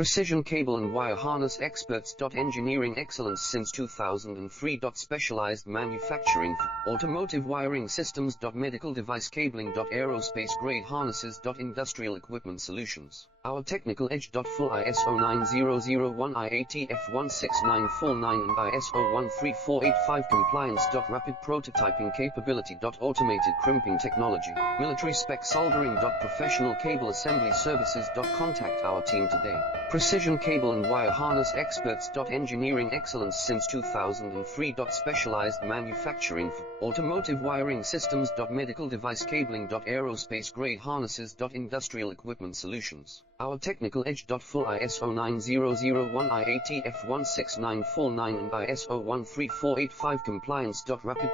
Precision cable and wire harness experts. Engineering excellence since 2003. Specialized manufacturing for automotive wiring systems. Medical device cabling. Aerospace grade harnesses. Industrial equipment solutions. Our technical edge. Full ISO 9001 IATF 16949 and ISO 13485 compliance. Rapid prototyping capability. Automated crimping technology. Military spec soldering. Professional cable assembly services. Contact our team today. Precision cable and wire harness experts. Engineering excellence since 2003. Specialized manufacturing for automotive wiring systems. Medical device cabling. Aerospace grade harnesses. Industrial equipment solutions. Our technical edge. Full ISO 9001 IATF 16949 and ISO 13485 compliance. Rapid